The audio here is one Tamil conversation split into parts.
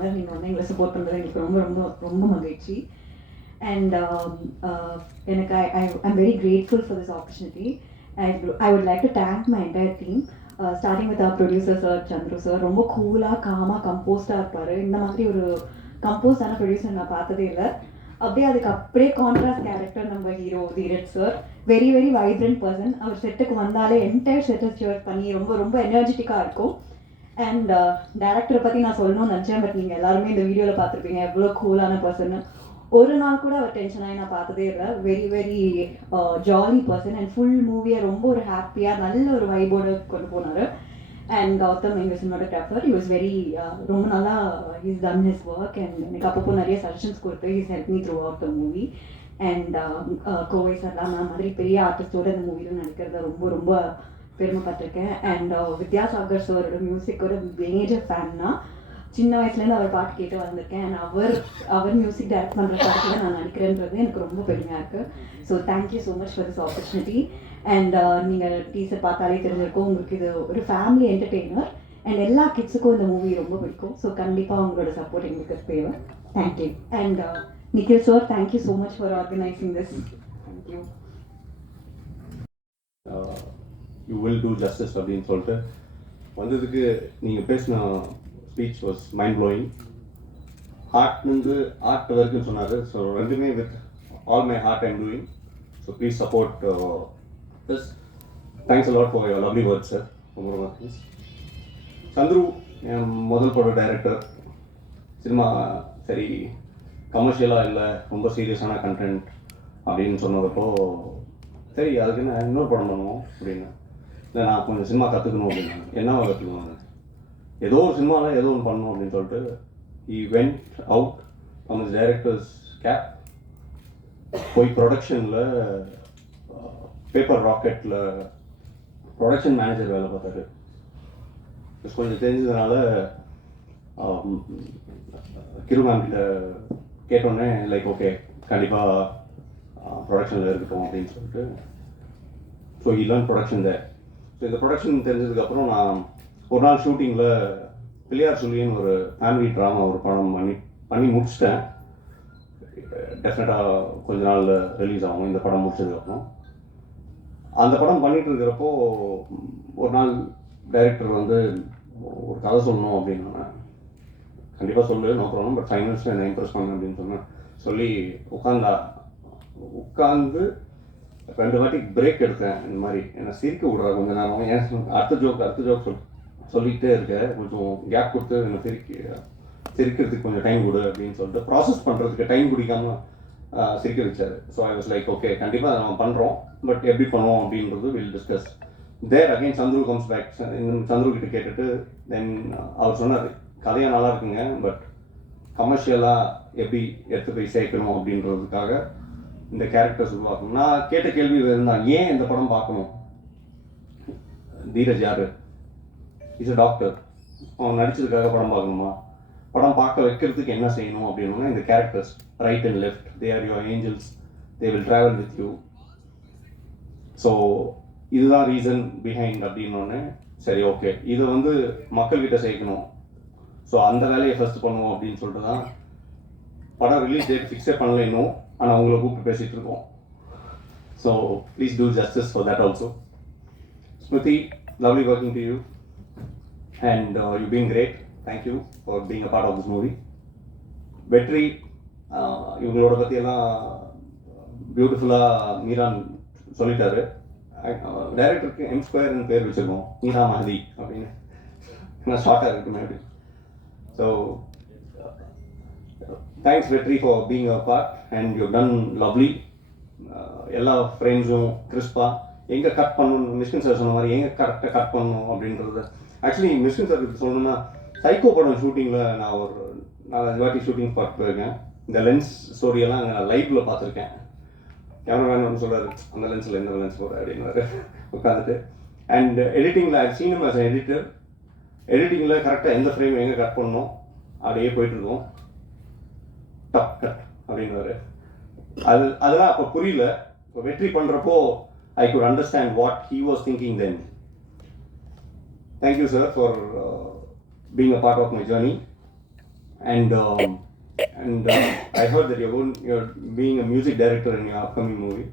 பண்ணுவாங்க. நீங்கள் வந்து எங்களை சப்போர்ட் பண்ணுறது எங்களுக்கு ரொம்ப ரொம்ப ரொம்ப மகிழ்ச்சி. அண்ட் எனக்கு I'm very grateful for this opportunity. I would like to thank my entire team, starting with our producer sir, Chandru sir. ரொம்ப கூலாக காமாக கம்போஸ்டாக இருப்பார். இந்த மாதிரி ஒரு கம்போஸ்டான ப்ரொடியூசர் நான் பார்த்ததே இல்லை. அப்படியே அதுக்கு அப்படியே கான்ட்ராஸ்ட் கேரக்டர் நம்ம hero Dheeraj sir. Very very vibrant person. அவர் செட்டுக்கு வந்தாலே என்டையர் செட்டை ஸ்டியர் பண்ணி ரொம்ப ரொம்ப எனர்ஜெட்டிக்காக இருக்கும். அண்ட் டேரக்டரை பற்றி நான் சொல்லணும்னு நினச்சேன், பட் நீங்கள் எல்லாருமே இந்த வீடியோவில் பார்த்துருப்பீங்க எவ்வளோ கூலான பர்சன். ஒரு நாள் கூட அவர் டென்ஷனாகி நான் பார்த்ததே இல்லை. Very very jolly person. And full மூவியை ரொம்ப ஒரு ஹாப்பியாக நல்ல ஒரு வைபோடு கொண்டு போனார். அண்ட் கௌதம் எங்கள் சினிமாட்டோகிராஃபர், he was very ரொம்ப நல்லா he's done his work. And எனக்கு அப்பப்போ நிறைய சஜஷன்ஸ் கொடுத்து he's helped me throughout the movie. And Kovai சர்லாம் நான் மாதிரி பெரிய ஆர்டிஸ்டோட இந்த மூவியில் நடிக்கிறத ரொம்ப ரொம்ப பெருமைப்பட்டிருக்கேன். அண்ட் வித்யாசாகர் சாரோட மியூசிக்கோட மேஜர் ஃபேன்னா. சின்ன வயசுலேருந்து அவர் பாட்டு கேட்டு வந்திருக்கேன். அண்ட் அவர் மியூசிக் டைரக்ட் பண்ணுற பாட்டில் நான் நடிக்கிறேன்றது எனக்கு ரொம்ப பெருமையாக இருக்குது. So thank you so much for this opportunity. And நீங்கள் டீசர் பார்த்தாலே தெரிஞ்சிருக்கும், உங்களுக்கு இது ஒரு ஃபேமிலி என்டர்டெய்னர். அண்ட் எல்லா கிட்ஸுக்கும் இந்த மூவி ரொம்ப பிடிக்கும். ஸோ கண்டிப்பாக உங்களோட சப்போர்ட் எங்களுக்கு தேவை. Thank you. And Nikhil sir, thank you so much for organising this. Thank you. You will do justice அப்படின்னு சொல்லிட்டு வந்ததுக்கு நீங்கள் பேசின ஸ்பீச் வாஸ் மைண்ட் ப்ளோயிங். ஹார்ட்லேருந்து ஆர்ட் வரைக்கும் சொன்னார். ஸோ ரெண்டுமே with all my heart I'm doing. So please support this. Thanks a lot for your lovely words sir. ரொம்ப ரொம்ப தேங்க்ஸ். சந்துரு என் முதல் படம் டைரக்டர். சினிமா சரி கமர்ஷியலாக இல்லை, ரொம்ப சீரியஸான கண்டென்ட் அப்படின்னு சொன்னதப்போ சரி அதுக்கு என்ன இன்னொரு படம் பண்ணுவோம் அப்படின்னு. இல்லை நான் கொஞ்சம் சினிமா கற்றுக்கணும் அப்படின்னா என்னவா கற்றுக்கணும், ஏதோ ஒரு சினிமாவில் ஏதோ ஒன்று பண்ணணும் அப்படின்னு சொல்லிட்டு he went out from his director's cap, போய் ப்ரொடக்ஷனில் பேப்பர் ராக்கெட்டில் ப்ரொடக்ஷன் மேனேஜர் வேலை பார்த்தாரு. கொஞ்சம் தெரிஞ்சதுனால கிரு மேம் கிட்ட கேட்டோன்னே லைக் ஓகே கண்டிப்பாக ப்ரொடக்ஷனில் இருக்கட்டும் அப்படின்னு சொல்லிட்டு so he learned production there. So இந்த ப்ரொடக்ஷன் தெரிஞ்சதுக்கப்புறம் நான் ஒரு நாள் ஷூட்டிங்கில் பிள்ளையார் சொல்லின்னு ஒரு ஃபேமிலி ட்ராமா ஒரு படம் பண்ணி முடிச்சிட்டேன். டெஃபினட்டாக கொஞ்ச நாளில் ரிலீஸ் ஆகும் இந்த படம் முடிச்சதுக்கப்புறம். அந்த படம் பண்ணிகிட்டு இருக்கிறப்போ ஒரு நாள் டைரக்டர் வந்து ஒரு கதை சொல்லணும் அப்படின்னா கண்டிப்பாக சொல்லு நோ ப்ராப்ளம், பட் 5 minutes என்னை இம்ப்ரெஸ் பண்ணு அப்படின்னு சொன்னேன். சொல்லி உட்காந்து 2 வாட்டி பிரேக் எடுத்தேன். இந்த மாதிரி என்னை சிரிக்க விடுறா கொஞ்சம் நேரம், ஏன் அடுத்த ஜோக் சொல்லிகிட்டே இருக்க, கொஞ்சம் கேப் கொடுத்து என்னை சிரிக்கிறதுக்கு கொஞ்சம் டைம் கொடு அப்படின்னு சொல்லிட்டு ப்ராசஸ் பண்ணுறதுக்கு டைம் குடிக்காமல் சிரிக்க வச்சார். So I was like okay கண்டிப்பாக அதை நம்ம பண்ணுறோம், பட் எப்படி பண்ணுவோம் அப்படின்றது will discuss. There again Chandru comes back. Chandru கிட்ட கேட்டுட்டு தென் அவர் சொன்னார் கதையாக நல்லா இருக்குங்க, பட் கமர்ஷியலாக எப்படி எடுத்து போய் சேர்க்கணும் அப்படின்றதுக்காக இந்த கேரக்டர்ஸ் உருவாக்கணும். நான் கேட்ட கேள்வி இருந்தால் ஏன் இந்த படம் பார்க்கணும், தீரஜ் யார், இஸ் அ டாக்டர், அவன் நடிச்சதுக்காக படம் பார்க்கணுமா, படம் பார்க்க வைக்கிறதுக்கு என்ன செய்யணும் அப்படின்னா இந்த characters right and left they are your angels, they will travel with you. So இதுதான் ரீசன் பிஹைண்ட் அப்படின்னோடனே சரி ஓகே இதை வந்து மக்கள்கிட்ட சேர்க்கணும், ஸோ அந்த வேலையை ஃபர்ஸ்ட் பண்ணுவோம் அப்படின்னு சொல்லிட்டு தான் படம் ரிலீஸ் டேட் ஃபிக்ஸே பண்ணல இன்னும், ஆனால் அவங்கள கூப்பிட்டு பேசிகிட்டு இருக்கோம். So please do justice for that also. Smriti, lovely working to you and you've been great. Thank you for being a part of this movie. வெற்றி இவங்களோட பற்றியெல்லாம் பியூட்டிஃபுல்லாக மீரான் சொல்லிட்டாரு. டைரக்டருக்கு M2 பேர் வச்சுருக்கோம், மீரா மஹதி அப்படின்னு, நான் ஷார்ட்டாக இருக்குமே அப்படி. ஸோ தேங்க்ஸ் வெற்றி for being a part and you done lovely. எல்லா ஃப்ரேம்ஸும் கிறிஸ்பாக எங்கே கட் பண்ணணும், மிஸ்கின் சார் சொன்ன மாதிரி எங்கே கரெக்டாக கட் பண்ணணும் அப்படின்றது. ஆக்சுவலி மிஸ்கின் சார் சொல்லணும்னா சைக்கோ படம் ஷூட்டிங்கில் நான் ஒரு 4-5 வாட்டி ஷூட்டிங் பார்த்து போயிருக்கேன். இந்த லென்ஸ் ஸ்டோரியெல்லாம் அங்கே நான் லைவில் பார்த்துருக்கேன். கேமராமேன் ஒன்று சொல்கிறார் அந்த லென்ஸில் எந்த லென்ஸ் போகிற அப்படின்னாரு உட்காந்துட்டு. அண்ட் எடிட்டிங்கில் I seen him as an editor. எடிட்டிங்கில் கரெக்டாக எந்த ஃப்ரேம் எங்கே கட் பண்ணணும் அப்படியே போயிட்டுருக்கோம். டப் கட் அப்படின்னாரு. அதெல்லாம் அப்போ புரியல. இப்போ வெற்றி பண்ணுறப்போ I could understand what he was thinking then. Thank you sir for being a part of my journey And I heard that you're being a music director in your upcoming movie.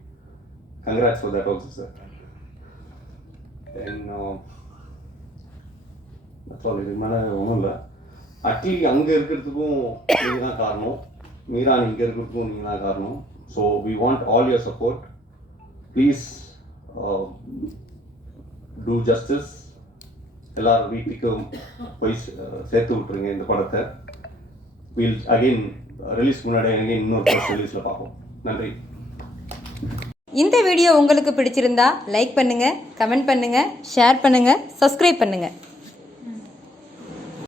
Congrats for that also, sir. And that's all. இதுக்கு மேலே ஒன்றும் இல்லை. அட்லி அங்கே இருக்கிறதுக்கும் நீங்கள் தான் காரணம், மீரா இங்கே இருக்கிறதுக்கும் நீங்கள் தான் காரணம். So we want all your support. Please do justice. எல்லாரும் வீட்டுக்கும் போய் சேர்த்து விட்டுருங்க இந்த படத்தை. வில் அகெயின் ரிலீஸ் முன்னாடி அகெயின் இன்னொரு ஃபர்ஸ்ட் ரிலீஸில் பார்ப்போம். நன்றி. இந்த வீடியோ உங்களுக்கு பிடிச்சிருந்தா லைக் பண்ணுங்கள், கமெண்ட் பண்ணுங்கள், ஷேர் பண்ணுங்கள், சப்ஸ்கிரைப் பண்ணுங்கள்.